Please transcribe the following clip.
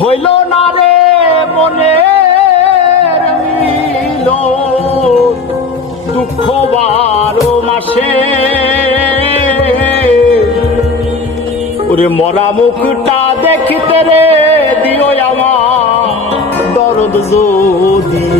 হইল না রে মনের মিল দুঃখ 12 মাসে ওরে মরা মুখটা দেখতে রে দিও আমার দরদ যদি